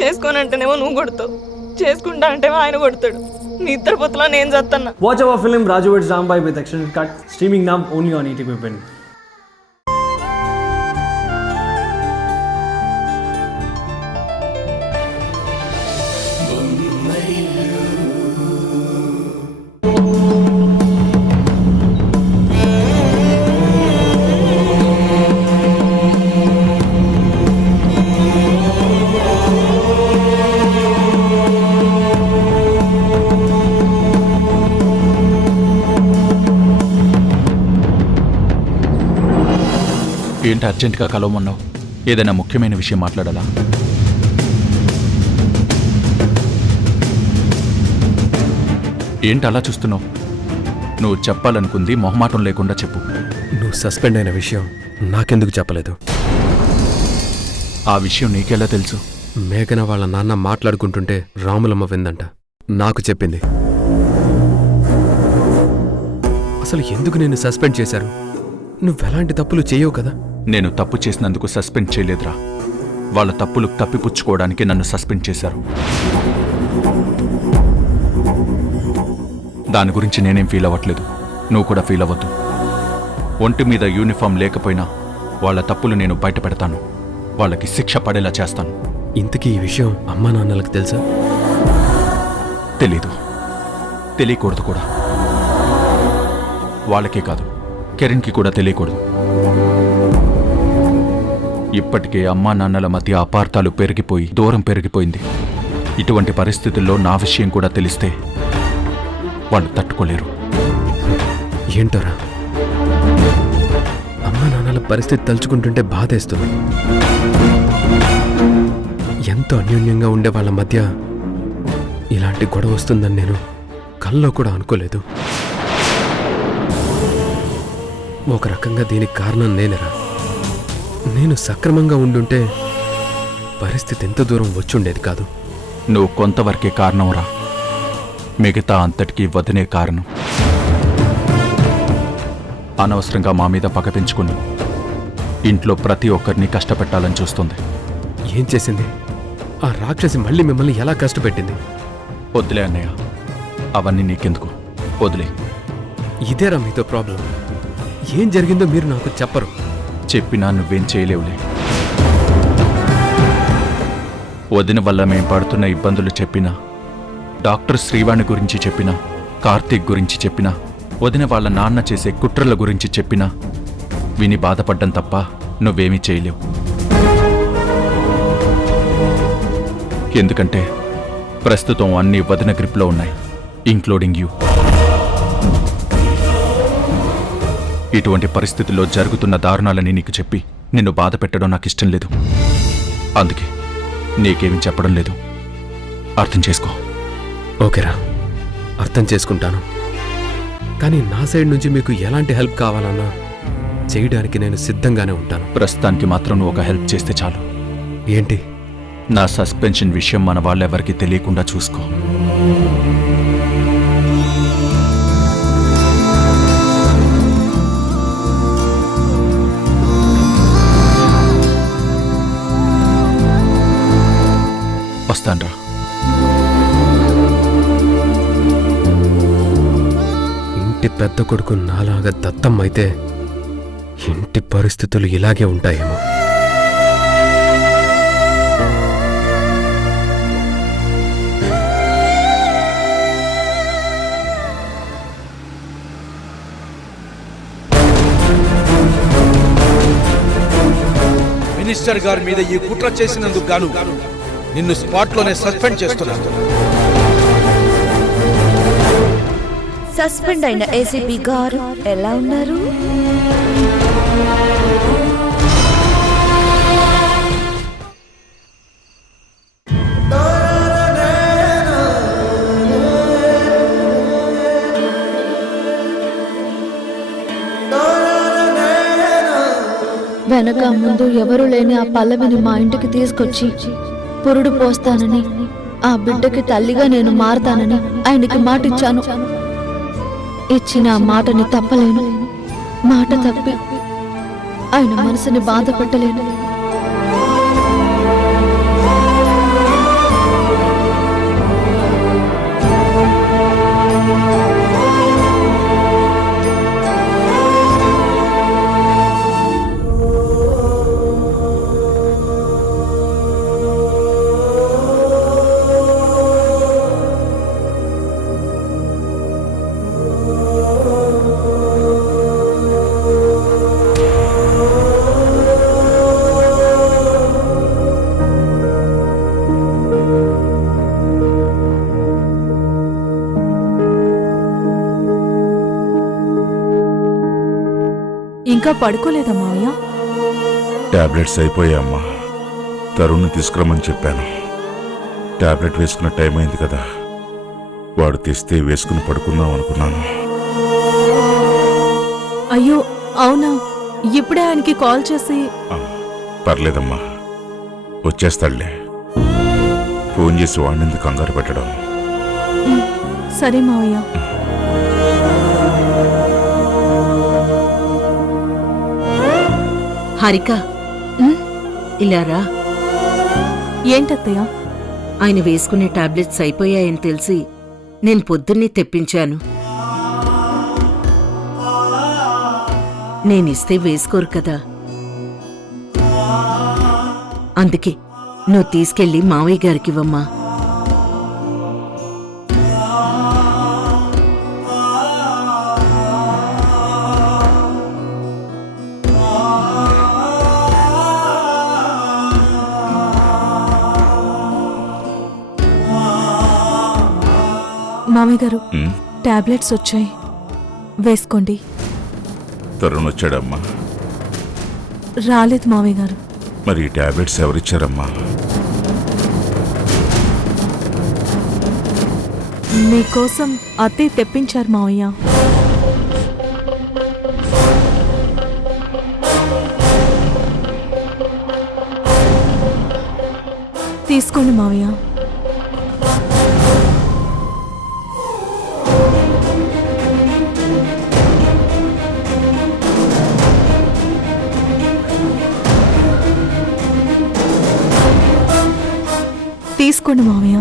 చేసుకోనంటేనేమో నువ్వు కొడతావు, చేసుకుంటా అంటేమో ఆయన కొడతాడు. నీ ఇద్దరు పొత్తులో నేను చేస్తున్నా. Watch our film Raju vs. Rambai with extended cut, streaming now only on ETV Win. ఏంటి అర్జెంటుగా కలవమన్నావు? ఏదైనా ముఖ్యమైన విషయం మాట్లాడాలా? ఏంటి అలా చూస్తున్నావు? నువ్వు చెప్పాలనుకుంది మొహమాటం లేకుండా చెప్పు. నువ్వు సస్పెండ్ అయిన విషయం నాకెందుకు చెప్పలేదు? ఆ విషయం నీకెలా తెలుసు? మేఘన వాళ్ళ నాన్న మాట్లాడుకుంటుంటే రాములమ్మ విందంట, నాకు చెప్పింది. అసలు ఎందుకు నేను సస్పెండ్ చేశారు? నువ్వెలాంటి తప్పులు చేయవు కదా. నేను తప్పు చేసినందుకు సస్పెండ్ చేయలేదురా. వాళ్ళ తప్పులు కప్పిపుచ్చుకోవడానికి నన్ను సస్పెండ్ చేశారు. దాని గురించి నేనేం ఫీల్ అవ్వట్లేదు, నువ్వు కూడా ఫీల్ అవ్వద్దు. ఒంటి మీద యూనిఫామ్ లేకపోయినా వాళ్ళ తప్పులు నేను బయట పెడతాను, వాళ్ళకి శిక్ష పడేలా చేస్తాను. ఇంతకీ ఈ విషయం అమ్మా నాన్నలకు తెలుసా? తెలీదు, తెలియకూడదు కూడా. వాళ్ళకే కాదు, కిరణ్కి కూడా తెలియకూడదు. ఇప్పటికే అమ్మా నాన్నల మధ్య అపార్థాలు పెరిగిపోయి దూరం పెరిగిపోయింది. ఇటువంటి పరిస్థితుల్లో నా విషయం కూడా తెలిస్తే వాళ్ళు తట్టుకోలేరు. ఏంటోరా, అమ్మా నాన్నల పరిస్థితి తలుచుకుంటుంటే బాధేస్తుంది. ఎంతో అన్యోన్యంగా ఉండే వాళ్ళ మధ్య ఇలాంటి గొడవ వస్తుందని నేను కల్లో కూడా అనుకోలేదు. ఒక రకంగా దీనికి కారణం నేనేరా. నేను సక్రమంగా ఉండుంటే పరిస్థితి ఎంత దూరం వచ్చుండేది కాదు. నువ్వు కొంతవరకే కారణంరా, మిగతా అంతటికీ వదినే కారణం. అనవసరంగా మా మీద పగ పెంచుకుని ఇంట్లో ప్రతి ఒక్కరిని కష్టపెట్టాలని చూస్తుంది. ఏం చేసింది ఆ రాక్షసి? మళ్ళీ మిమ్మల్ని ఎలా కష్టపెట్టింది? వదిలే అన్నయ్య, అవన్నీ నీకెందుకు, వదిలే. ఇదేరా మీతో ప్రాబ్లం. ఏం జరిగిందో మీరు నాకు చెప్పరు. చెప్పినా నువ్వేం చేయలేవులే. వదిన వల్ల మేం పడుతున్న ఇబ్బందులు చెప్పినా, డాక్టర్ శ్రీవాణి గురించి చెప్పినా, కార్తీక్ గురించి చెప్పినా, వదిన వాళ్ళ నాన్న చేసే కుట్రల గురించి చెప్పినా విని బాధపడ్డం తప్ప నువ్వేమీ చేయలేవు. ఎందుకంటే ప్రస్తుతం అన్నీ వదిన గ్రిప్లో ఉన్నాయి, ఇంక్లూడింగ్ యూ. ఇటువంటి పరిస్థితుల్లో జరుగుతున్న దారుణాలని నీకు చెప్పి నిన్ను బాధ పెట్టడం నాకు ఇష్టం లేదు. అందుకే నీకేమీ చెప్పడం లేదు. అర్థం చేసుకో. ఓకేరా, అర్థం చేసుకుంటాను. కానీ నా సైడ్ నుంచి మీకు ఎలాంటి హెల్ప్ కావాలన్నా చేయడానికి నేను సిద్ధంగానే ఉంటాను. ప్రస్తుతానికి మాత్రం నువ్వు ఒక హెల్ప్ చేస్తే చాలు. ఏంటి? నా సస్పెన్షన్ విషయం మన వాళ్ళెవరికీ తెలియకుండా చూసుకో. వస్తాన్రా. ఇంటి పెద్ద కొడుకు నాలాగా దత్తం అయితే ఇంటి పరిస్థితులు ఇలాగే ఉంటాయేమో. మినిస్టర్ గారి మీద ఈ కుట్ర చేసినందుకు గాను నిన్ను స్పాట్లోనే సస్పెండ్ చేస్తున్నాను. సస్పెండ్ అయిన ఏసీపీ గారు ఎలా ఉన్నారు? వెనక ముందు ఎవరు లేని ఆ పల్లవిని మా ఇంటికి తీసుకొచ్చి పురుడు పోస్తానని, ఆ బిడ్డకి తల్లిగా నేను మారతానని ఆయనకి మాటిచ్చాను. ఇచ్చిన ఆ మాటని తప్పలేను. మాట తప్పి ఆయన మనసుని బాధ పెట్టలేను. ఇంకా పడుకోలేదా మావయ్య? టాబ్లెట్స్ అయిపోయాయమ్మా. తరుణ్ని తీసుకురమ్మని చెప్పాను. టాబ్లెట్ వేసుకున్న టైం అయింది కదా, వాడు తెస్తే వేసుకుని పడుకుందాం అనుకున్నాను. అయ్యో అవునా? ఇప్పుడే ఆయనకి కాల్ చేసి. పర్లేదమ్మా, వచ్చేస్తాడులే. ఫోన్ చేసి వాడిని కంగారు పెట్టడం. సరే మావయ్య. హారిక, ఇలారా. ఏంటత్తయ్య? ఆయన వేసుకునే టాబ్లెట్స్ అయిపోయాయని తెలిసి నేను పొద్దున్నే తెప్పించాను. నేనిస్తే వేసుకోరు కదా, అందుకే నువ్వు తీసుకెళ్ళి మావయ్య గారికి ఇవ్వమ్మా. మామయ్య గారు, టాబ్లెట్స్ వచ్చాయి, వేసుకోండి. తరుణ్ వచ్చాడమ్మా? రాలేదు మామయ్య గారు. మరి ఈ టాబ్లెట్స్ ఎవరిచ్చారమ్మా? మీకోసం అత్తయ్య తెప్పించారు మావయ్య. తీసుకోండి మావయ్య. తీసుకోండి మావయ్య.